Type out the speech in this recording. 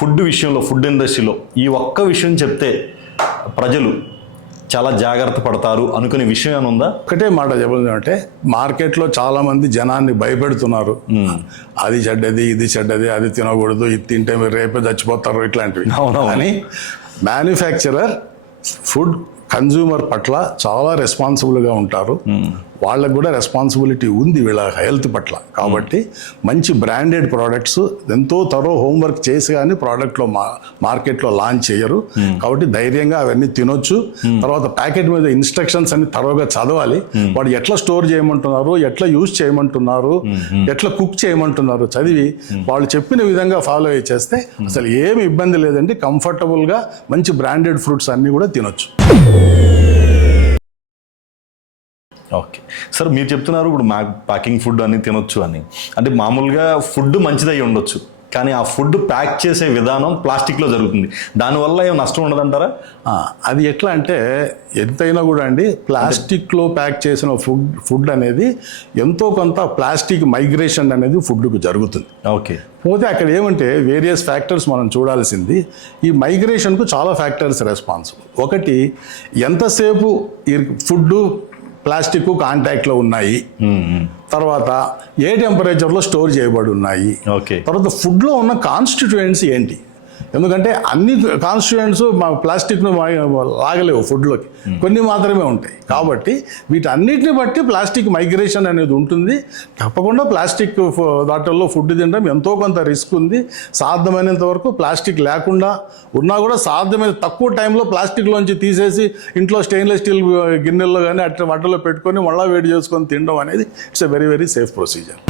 Food విషయంలో, food ఇండస్ట్రీలో ఈ ఒక్క విషయం చెప్తే ప్రజలు చాలా జాగ్రత్త పడతారు అనుకునే విషయం ఏమైనా ఉందా? ఒకటే మాట చెప్పాలంటే మార్కెట్లో చాలా మంది జనాన్ని భయపెడుతున్నారు. అది చెడ్డది, ఇది చెడ్డది, అది తినకూడదు, ఇది తింటే మీరు రేపే చచ్చిపోతారు, ఇట్లాంటివి. కానీ మ్యానుఫ్యాక్చరర్ ఫుడ్ కన్జ్యూమర్ పట్ల చాలా రెస్పాన్సిబుల్గా ఉంటారు. వాళ్ళకు కూడా రెస్పాన్సిబిలిటీ ఉంది వీళ్ళ హెల్త్ పట్ల. కాబట్టి మంచి బ్రాండెడ్ ప్రోడక్ట్స్ ఎంతో తరో హోంవర్క్ చేసి కానీ ప్రోడక్ట్లో మార్కెట్లో లాంచ్ చేయరు. కాబట్టి ధైర్యంగా అవన్నీ తినొచ్చు. తర్వాత ప్యాకెట్ మీద ఇన్స్ట్రక్షన్స్ అన్ని తరోగా చదవాలి. వాడు ఎట్లా స్టోర్ చేయమంటున్నారు, ఎట్లా యూజ్ చేయమంటున్నారు, ఎట్లా కుక్ చేయమంటున్నారు చదివి వాళ్ళు చెప్పిన విధంగా ఫాలో అయ్యి చేస్తే అసలు ఏమి ఇబ్బంది లేదండి. కంఫర్టబుల్గా మంచి బ్రాండెడ్ ఫ్రూట్స్ అన్నీ కూడా తినొచ్చు. ఓకే సార్, మీరు చెప్తున్నారు ఇప్పుడు ప్యాకింగ్ ఫుడ్ అని తినొచ్చు అని. అంటే మామూలుగా ఫుడ్ మంచిదై ఉండొచ్చు, కానీ ఆ ఫుడ్ ప్యాక్ చేసే విధానం ప్లాస్టిక్లో జరుగుతుంది. దానివల్ల ఏం నష్టం ఉండదంటారా? అది ఎట్లా అంటే ఎంతైనా కూడా అండి, ప్లాస్టిక్లో ప్యాక్ చేసిన ఫుడ్ అనేది ఎంతో కొంత ప్లాస్టిక్ మైగ్రేషన్ అనేది ఫుడ్కు జరుగుతుంది. ఓకే. పోతే అక్కడ ఏమంటే వేరియస్ ఫ్యాక్టర్స్ మనం చూడాల్సింది. ఈ మైగ్రేషన్కు చాలా ఫ్యాక్టర్స్ రెస్పాన్సిబుల్. ఒకటి, ఎంతసేపు ఈ ఫుడ్ ప్లాస్టిక్ కాంటాక్ట్లో ఉన్నాయి, తర్వాత ఏ టెంపరేచర్లో స్టోర్ చేయబడి ఉన్నాయి, తర్వాత ఫుడ్లో ఉన్న కాన్స్టిట్యూయెంట్స్ ఏంటి. ఎందుకంటే అన్ని కాన్స్టిట్యూయెంట్స్ మా ప్లాస్టిక్ను లాగలేవు ఫుడ్లోకి, కొన్ని మాత్రమే ఉంటాయి. కాబట్టి వీటన్నిటిని బట్టి ప్లాస్టిక్ మైగ్రేషన్ అనేది ఉంటుంది. తప్పకుండా ప్లాస్టిక్ వాటిల్లో ఫుడ్ తినడం ఎంతో కొంత రిస్క్ ఉంది. సాధ్యమైనంత వరకు ప్లాస్టిక్ లేకుండా ఉన్నా కూడా సాధ్యమైన తక్కువ టైంలో ప్లాస్టిక్లోంచి తీసేసి ఇంట్లో స్టెయిన్లెస్ స్టీల్ గిన్నెల్లో కానీ అట్లా వాటిలో పెట్టుకొని మళ్ళీ వేడి చేసుకొని తినడం అనేది it's a very very safe procedure.